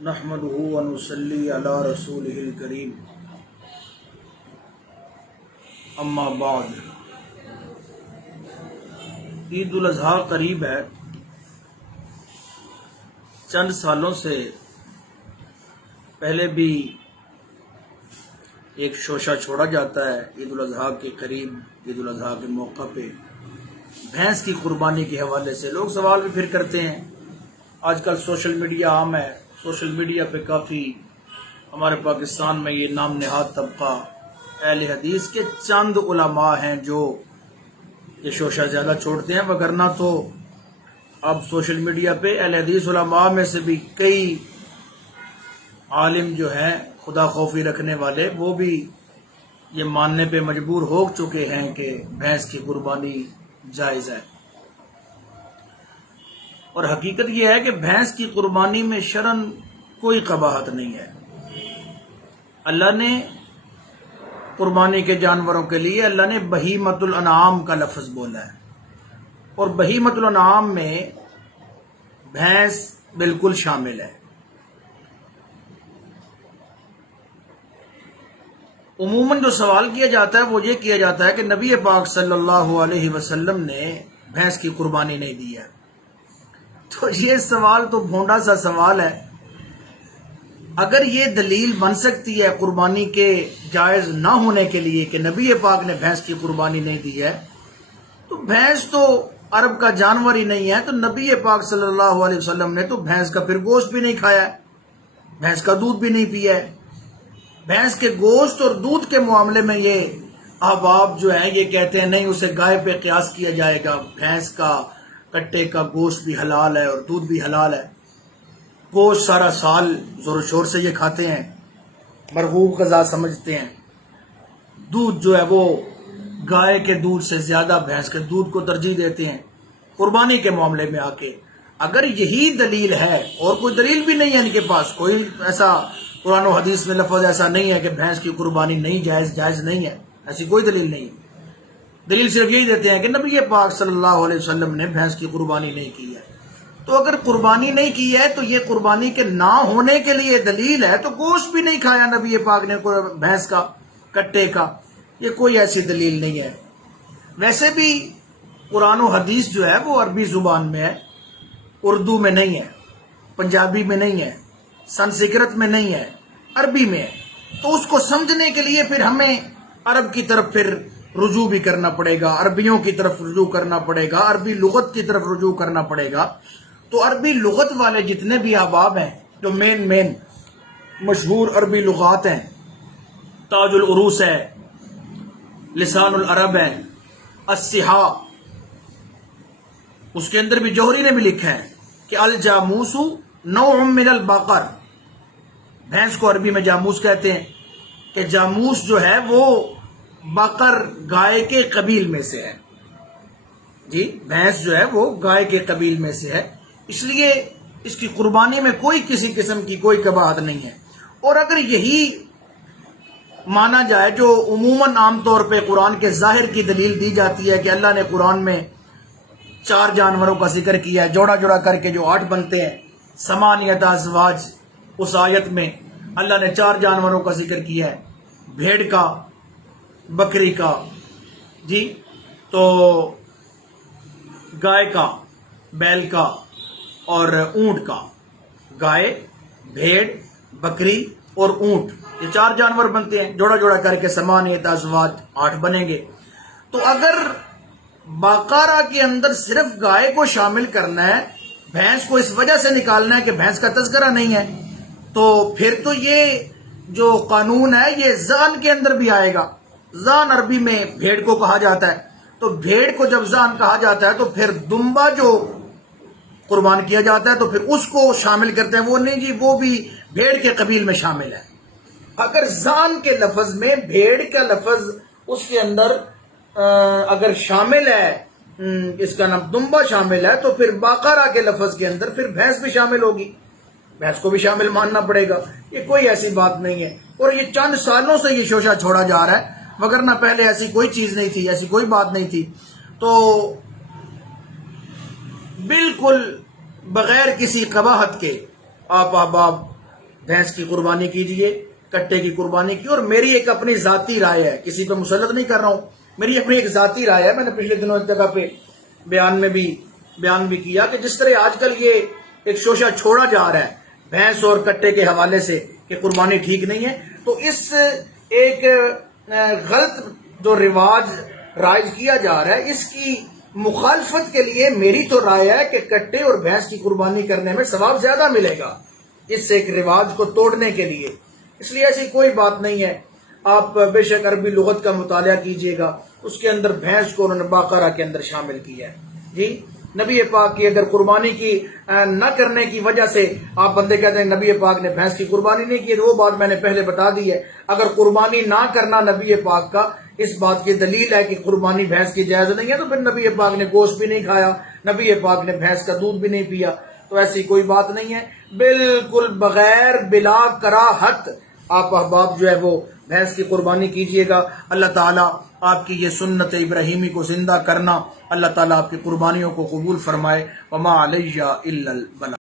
نحمده ونصلي على رسوله الكريم اما بعد عید الاضحیٰ قریب ہے۔ چند سالوں سے پہلے بھی ایک شوشہ چھوڑا جاتا ہے عید الاضحیٰ کے قریب، عید الاضحیٰ کے موقع پہ بھینس کی قربانی کے حوالے سے لوگ سوال بھی پھر کرتے ہیں۔ آج کل سوشل میڈیا عام ہے، سوشل میڈیا پہ کافی ہمارے پاکستان میں یہ نام نہاد طبقہ اہل حدیث کے چند علماء ہیں جو یہ شوشہ زیادہ چھوڑتے ہیں، وگرنہ تو اب سوشل میڈیا پہ اہل حدیث علماء میں سے بھی کئی عالم جو ہیں خدا خوفی رکھنے والے، وہ بھی یہ ماننے پہ مجبور ہو چکے ہیں کہ بھینس کی قربانی جائز ہے۔ اور حقیقت یہ ہے کہ بھینس کی قربانی میں شرعاً کوئی قباحت نہیں ہے۔ اللہ نے قربانی کے جانوروں کے لیے اللہ نے بہیمۃ الانعام کا لفظ بولا ہے، اور بہیمۃ الانعام میں بھینس بالکل شامل ہے۔ عموماً جو سوال کیا جاتا ہے وہ یہ کیا جاتا ہے کہ نبی پاک صلی اللہ علیہ وسلم نے بھینس کی قربانی نہیں دی ہے۔ تو یہ سوال تو بھونڈا سا سوال ہے۔ اگر یہ دلیل بن سکتی ہے قربانی کے جائز نہ ہونے کے لیے کہ نبی پاک نے بھینس کی قربانی نہیں دی ہے، تو بھینس تو عرب کا جانور ہی نہیں ہے، تو نبی پاک صلی اللہ علیہ وسلم نے تو بھینس کا پھر گوشت بھی نہیں کھایا ہے، بھینس کا دودھ بھی نہیں پیا ہے۔ بھینس کے گوشت اور دودھ کے معاملے میں یہ احباب جو ہیں یہ کہتے ہیں نہیں، اسے گائے پہ قیاس کیا جائے گا، بھینس کا کٹے کا گوشت بھی حلال ہے اور دودھ بھی حلال ہے۔ گوشت سارا سال زور و شور سے یہ کھاتے ہیں، مرغوب غذا سمجھتے ہیں۔ دودھ جو ہے وہ گائے کے دودھ سے زیادہ بھینس کے دودھ کو ترجیح دیتے ہیں۔ قربانی کے معاملے میں آ کے اگر یہی دلیل ہے، اور کوئی دلیل بھی نہیں ہے ان کے پاس، کوئی ایسا قرآن و حدیث میں لفظ ایسا نہیں ہے کہ بھینس کی قربانی نہیں جائز نہیں ہے، ایسی کوئی دلیل نہیں ہے۔ دلیل صرف یہی دیتے ہیں کہ نبی پاک صلی اللہ علیہ وسلم نے بھینس کی قربانی نہیں کی ہے۔ تو اگر قربانی نہیں کی ہے تو یہ قربانی کے نہ ہونے کے لیے دلیل ہے، تو گوشت بھی نہیں کھایا نبی پاک نے بھینس کا کٹے کا، یہ کوئی ایسی دلیل نہیں ہے۔ ویسے بھی قرآن و حدیث جو ہے وہ عربی زبان میں ہے، اردو میں نہیں ہے، پنجابی میں نہیں ہے، سنسکرت میں نہیں ہے، عربی میں ہے۔ تو اس کو سمجھنے کے لیے پھر ہمیں عرب کی طرف پھر رجوع بھی کرنا پڑے گا، عربیوں کی طرف رجوع کرنا پڑے گا، عربی لغت کی طرف رجوع کرنا پڑے گا۔ تو عربی لغت والے جتنے بھی احباب ہیں، جو مین مشہور عربی لغات ہیں، تاج العروس ہے، لسان العرب ہے، الصحاح، اس کے اندر بھی جوہری نے بھی لکھا ہے کہ الجاموس نوع من البقر، بھینس کو عربی میں جاموس کہتے ہیں، کہ جاموس جو ہے وہ بقر گائے کے قبیل میں سے ہے۔ جی، بھینس جو ہے وہ گائے کے قبیل میں سے ہے، اس لیے اس کی قربانی میں کوئی کسی قسم کی کوئی قباحت نہیں ہے۔ اور اگر یہی مانا جائے جو عموماً عام طور پہ قرآن کے ظاہر کی دلیل دی جاتی ہے کہ اللہ نے قرآن میں 4 جانوروں کا ذکر کیا ہے، جوڑا جوڑا کر کے جو 8 بنتے ہیں، ثمانیۃ ازواج، اس آیت میں اللہ نے 4 جانوروں کا ذکر کیا ہے، بھیڑ کا، بکری کا، جی، تو گائے کا، بیل کا اور اونٹ کا۔ گائے، بھیڑ، بکری اور اونٹ، یہ 4 جانور بنتے ہیں، جوڑا جوڑا کر کے ثمانیۃ ازواج 8 بنیں گے۔ تو اگر بقرہ کے اندر صرف گائے کو شامل کرنا ہے، بھینس کو اس وجہ سے نکالنا ہے کہ بھینس کا تذکرہ نہیں ہے، تو پھر تو یہ جو قانون ہے یہ ذان کے اندر بھی آئے گا۔ ذان عربی میں بھیڑ کو کہا جاتا ہے، تو بھیڑ کو جب ذان کہا جاتا ہے تو پھر دمبا جو قربان کیا جاتا ہے تو پھر اس کو شامل کرتے ہیں، وہ نہیں جی وہ بھی بھیڑ کے قبیل میں شامل ہے۔ اگر ذان کے لفظ میں بھیڑ کا لفظ اس کے اندر اگر شامل ہے، اس کا نام دمبا شامل ہے، تو پھر بقرہ کے لفظ کے اندر پھر بھینس بھی شامل ہوگی، بھینس کو بھی شامل ماننا پڑے گا۔ یہ کوئی ایسی بات نہیں ہے، اور یہ چند سالوں سے یہ شوشہ چھوڑا جا رہا ہے، وگرنہ پہلے ایسی کوئی چیز نہیں تھی، ایسی کوئی بات نہیں تھی۔ تو بالکل بغیر کسی قباحت کے آپ احباب بھینس کی قربانی کیجئے، کٹے کی قربانی کی. اور میری ایک اپنی ذاتی رائے ہے، کسی پہ مسلط نہیں کر رہا ہوں، میری اپنی ایک ذاتی رائے ہے. میں نے پچھلے دنوں ایک جگہ پہ بیان بھی کیا کہ جس طرح آج کل یہ ایک شوشہ چھوڑا جا رہا ہے بھینس اور کٹے کے حوالے سے کہ قربانی ٹھیک نہیں ہے، تو اس ایک غلط جو رواج رائج کیا جا رہا ہے اس کی مخالفت کے لیے میری تو رائے ہے کہ کٹے اور بھینس کی قربانی کرنے میں ثواب زیادہ ملے گا اس ایک رواج کو توڑنے کے لیے. اس لیے ایسی کوئی بات نہیں ہے. آپ بے شک عربی لغت کا مطالعہ کیجئے گا، اس کے اندر بھینس کو انہوں نے باقرہ کے اندر شامل کیا ہے. جی نبی پاک کی اگر قربانی کی نہ کرنے کی وجہ سے آپ بندے کہتے ہیں نبی پاک نے بھینس کی قربانی نہیں کی، تو وہ بات میں نے پہلے بتا دی ہے. اگر قربانی نہ کرنا نبی پاک کا اس بات کی دلیل ہے کہ قربانی بھینس کی جائز نہیں ہے، تو پھر نبی پاک نے گوشت بھی نہیں کھایا، نبی پاک نے بھینس کا دودھ بھی نہیں پیا. تو ایسی کوئی بات نہیں ہے. بالکل بغیر بلا کراہت آپ احباب جو ہے وہ بھینس کی قربانی کیجئے گا. اللہ تعالیٰ آپ کی یہ سنت ابراہیمی کو زندہ کرنا، اللہ تعالیٰ آپ کی قربانیوں کو قبول فرمائے. وما علیہ الا البلاغ.